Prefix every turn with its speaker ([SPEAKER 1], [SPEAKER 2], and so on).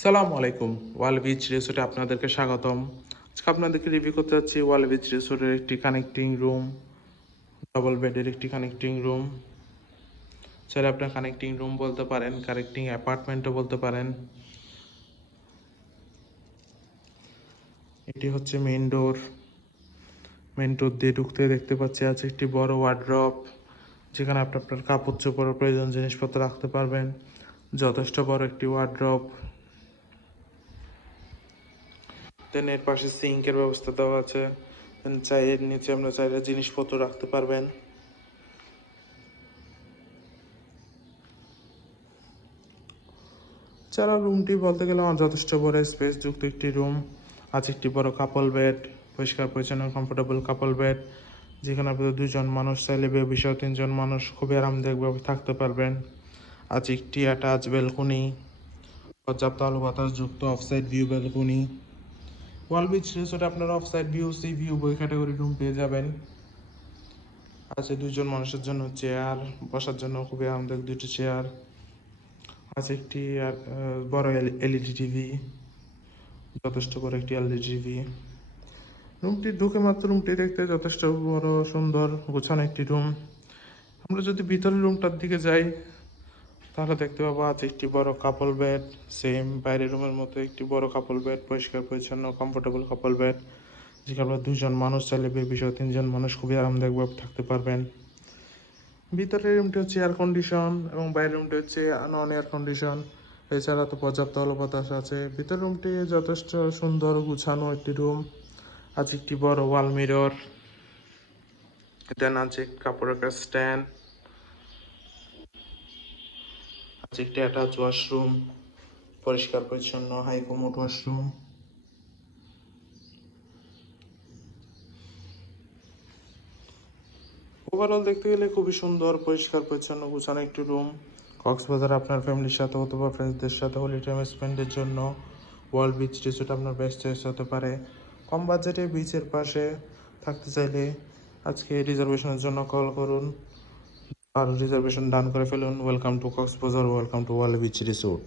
[SPEAKER 1] সালামু আলাইকুম, ওয়াল বিচ রিসোর্টে আপনাদেরকে স্বাগতম। আজকে আপনাদেরকে রিভিউ করতে যাচ্ছি ওয়াল বিচ রিসোর্টের একটি কানেক্টিং রুম ডবল বেডের একটি কানেক্টিং রুম চাইলে আপনার কানেক্টিং রুম বলতে পারেন কানেক্টিং অ্যাপার্টমেন্টও বলতে পারেন। এটি হচ্ছে মেইন ডোর মেইন ডোর দিয়ে ঢুকতে দেখতে পাচ্ছি আছে একটি বড় ওয়ার্ড্রপ যেখানে আপনি আপনার কাপড় চোপড় প্রয়োজন জিনিসপত্র রাখতে পারবেন। যথেষ্ট বড় একটি ওয়ার্ড্রপ দেন এর পাশে সিঙ্কের ব্যবস্থা দেওয়া আছে। দেন চাই এর নিচে আমরা চাইলে জিনিসপত্র রাখতে পারবেন। যারা রুমটি বলতে গেলে আমার যথেষ্ট বড় স্পেস যুক্ত একটি রুম আছে একটি বড় কাপল বেড পরিষ্কার, পরিচ্ছন্ন কমফোর্টেবল কাপল বেড যেখানে আপনাদের দুজন মানুষ, চাইলে বেবি তিনজন মানুষ খুবই আরামদায়কভাবে থাকতে পারবেন। আছে একটি অ্যাটাচ বেলকনি পর্যাপ্ত আলো বাতাস যুক্ত offside view balcony wall beach আপনারা অফসাইড ভিউ সি ভিউ বই ক্যাটাগরি রুম পেয়ে যাবেন। আছে দুজন মানুষের জন্য চেয়ার বসার জন্য খুবই আরামদায়ক দুটি চেয়ার আছে একটি বড় এলইডি টিভি যথেষ্ট বড় একটি এলইডি টিভি রুমটি ঢুকে মাত্র রুমটি দেখতে যথেষ্ট বড়, সুন্দর, গোছানো একটি রুম আমরা যদি ভিতরের রুমটার দিকে যাই তাহলে দেখতে পাবো আছে একটি বড় কাপল বেড সেম বাইরের রুমের মতো একটি বড় কাপল বেড পরিষ্কার, পরিচ্ছন্ন কমফোর্টেবল কাপল বেড যেখানে দুজন মানুষ চাইলে বেবি সহ তিনজন মানুষ খুবই আরামদায়কভাবে থাকতে পারবেন। ভিতরের রুমটি হচ্ছে এয়ার কন্ডিশন এবং বাইরের রুমটি হচ্ছে নন এয়ার কন্ডিশন এছাড়া তো পর্যাপ্ত আলো বাতাস আছে। ভিতরের রুমটি যথেষ্ট সুন্দর গুছানো একটি রুম আছে একটি বড় ওয়াল মিরর দেন আছে কাপড়ের স্ট্যান্ড একটি অ্যাটাচ ওয়াশরুম পরিষ্কার পরিচ্ছন্ন হাই কমোড ওয়াশরুম ওভারঅল দেখতে গেলে খুবই সুন্দর, পরিষ্কার, পরিচ্ছন্ন, গুছানো একটি রুম কক্সবাজার আপনার ফ্যামিলির সাথে অথবা ফ্রেন্ডসদের সাথে হোলি টাইম স্পেন্ডের জন্য। ওয়ার্ল্ড বিচ রিসোর্ট আপনার বেস্ট চয়েস হতে পারে। কম বাজেটে বিচের পাশে থাকতে চাইলে আজকে রিজার্ভেশনের জন্য কল করুন। আর রিজার্ভেশন ডান করে ফেলুন। Welcome to Cox's Bazar welcome to wall beach resort